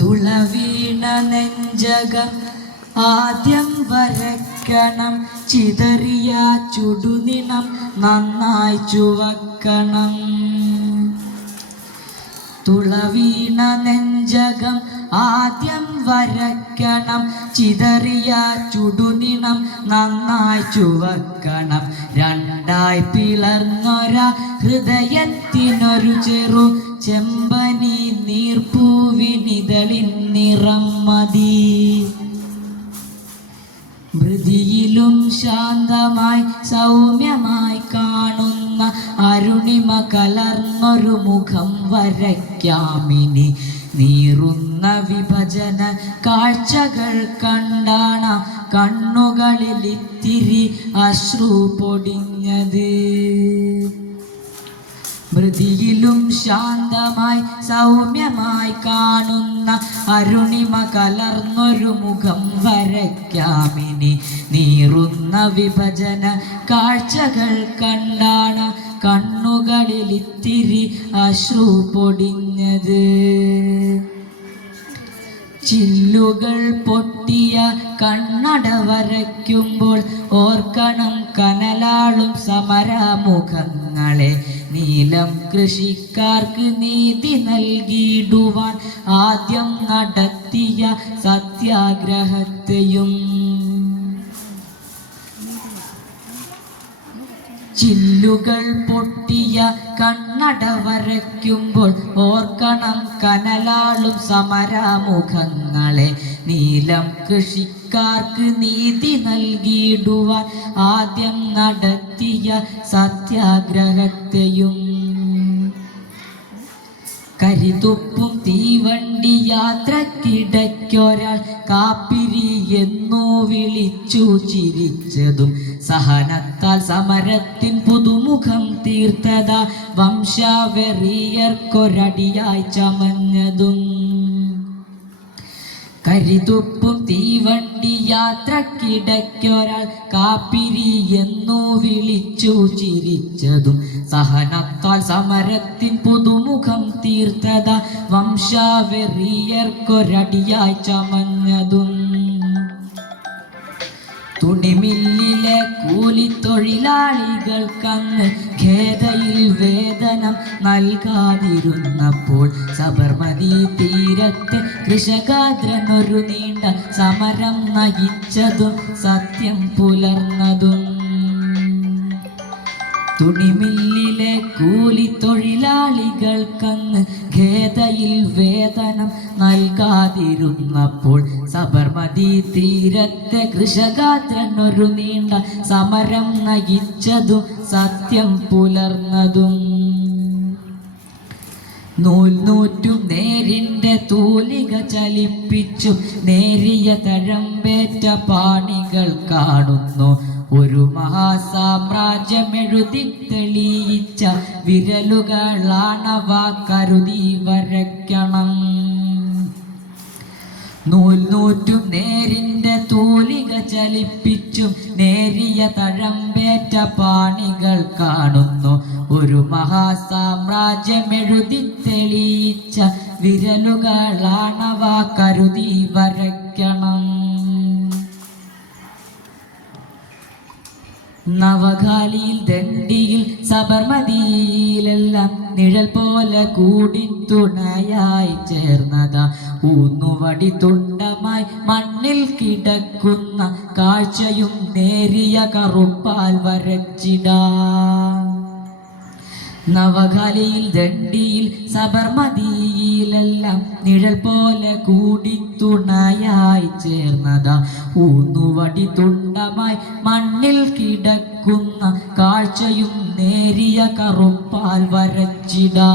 തുളവീണ നെഞ്ചകം ആദ്യം വരക്കണം ചിതറിയ ചുടുനിണം നന്നായി ചുവക്കണം. തുളവീണ നെഞ്ചകം ആദ്യം വരക്കണം ചിതറിയ ചുടുനിണം നന്നായി ചുവക്കണം. രണ്ടായി പിളർന്നൊര ഹൃദയത്തിനൊരു ചെറു ചെമ്പനി നീർപ്പൂവിനിതളിൻ നിറം മതി. മൃതിയിലും ശാന്തമായി സൗമ്യമായി കാണുന്ന അരുണിമ കലർന്നൊരു മുഖം വരയ്ക്കാമിനി. നീറുന്ന വിഭജന കാഴ്ചകൾ കണ്ടാണ കണ്ണുകളിലിത്തിരി അശ്രു പൊടിഞ്ഞത്. മൃതിയിലും ശാന്തമായി സൗമ്യമായി കാണുന്ന അരുണിമ കലർന്നൊരു മുഖം വരയ്ക്കാമിനി നീറുന്ന വിഭജന കാഴ്ചകൾ കണ്ടാണ് കണ്ണുകളിൽ ഇത്തിരി അശ്രു പൊടിഞ്ഞത്. ചില്ലുകൾ പൊട്ടിയ കണ്ണട വരയ്ക്കുമ്പോൾ ഓർക്കണം കനലാളും സമരമുഖങ്ങളെ. നീലം കൃഷിക്കാർക്ക് നീതി നൽകിയിടുവാൻ ആദ്യം നടത്തിയ സത്യാഗ്രഹത്തെയും ചില്ലുകൾ പൊട്ടിയ കണ്ണട വരയ്ക്കുമ്പോൾ ഓർക്കണം കനലാളും സമരാമുഖങ്ങളെ. നീലം കൃഷിക്കാർക്ക് നീതി നൽകിയിടുവാൻ ആദ്യം നടത്തിയ സത്യാഗ്രഹത്തെയും കരിതുപ്പും തീവണ്ടി യാത്രക്കിടയ്ക്കൊരാൾ കാപ്പിരി എന്നോ വിളിച്ചു ചിരിച്ചതും സഹനത്താൽ സമരത്തിൻ പുതുമുഖം തീർത്തതാ വംശാവെറിയർക്കൊരടിയായി ചമഞ്ഞതും. കരിതുപ്പും തീവണ്ടി യാത്രക്കിടയ്ക്കൊരാൾ കാപ്പിരി എന്നു വിളിച്ചു ചിരിച്ചതും സഹനത്താൽ സമരത്തിൻ പുതുമുഖം തീർത്തത വംശാവെറിയർക്കൊരടിയായി ചമഞ്ഞതും. തുണിമില്ലിലെ കൂലിത്തൊഴിലാളികൾക്കന്ന് ഖേദയിൽ വേതനം നൽകാതിരുന്നപ്പോൾ സബർമതി തീരത്തെ കൃഷകാദ്രനൊരു നീണ്ട സമരം നയിച്ചതും സത്യം പുലർന്നതും. തുണിമില്ലിലെ കൂലി തൊഴിലാളികൾക്കന്ന് ഖേദയിൽ വേതനം നൽകാതിരുന്നപ്പോൾ സബർമതി തീരത്തെ കൃഷകാത്രൻ ഒരു നീണ്ട സമരം നയിച്ചതും സത്യം പുലർന്നതും. നൂൽ നൂറ്റും നേരിന്റെ തൂലിക ചലിപ്പിച്ചു നേരിയ തഴമ്പേറ്റ പാണികൾ കാണുന്നു. ഒരു മഹാസാമ്രാജ്യം എഴുതി തെളിയിച്ച വിരലുകളാണവ കരുതി വരയ്ക്കണം. നൂൽ നൂറ്റും നേരിന്റെ തൂലിക ചലിപ്പിച്ചും നേരിയ തഴമ്പേറ്റ പാണികൾ കാണുന്നു. ഒരു മഹാസാമ്രാജ്യം എഴുതി തെളിയിച്ച വിരലുകളാണവ കരുതി വരയ്ക്കണം. നവകാലിയിൽ ദണ്ഡിയിൽ സബർമതിയിലെല്ലാം നിഴൽ പോലെ കൂടി തുണയായി ചേർന്നതാ. ഊന്നുവടി തുണ്ടമായി മണ്ണിൽ കിടക്കുന്ന കാഴ്ചയും നേരിയ കറുപ്പാൽ വരച്ചിടാം. നവകാലിയിൽ ദണ്ഡിയിൽ സബർമതിയിലെല്ലാം നിഴൽ പോലെ കൂടി തുണയായി ചേർന്നതാ. ഊന്നുവടി തുണ്ടമായി മണ്ണിൽ കിടക്കുന്ന കാഴ്ചയും നേരിയ കറുപ്പാൽ വരച്ചിടാ.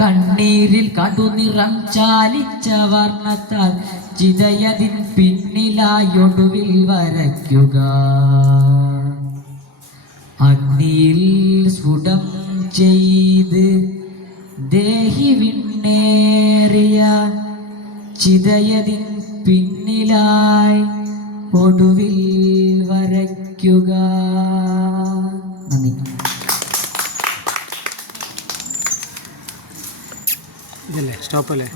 കണ്ണീരിൽ കടുനിറം ചാലിച്ച വർണത്താൽ ചിതയതിൻ പിന്നിലായൊടുവിൽ വരയ്ക്കുക. അഗ്നിയിൽ സ്ഫുടം ചെയ്ത് ദേഹി വിണ്ണേറിയ ചിതയതിൻ പിന്നിലായി ഒടുവിൽ വരയ്ക്കുക. നന്ദി. ഇതല്ലേ? സ്റ്റോപ്പ്. അല്ലേ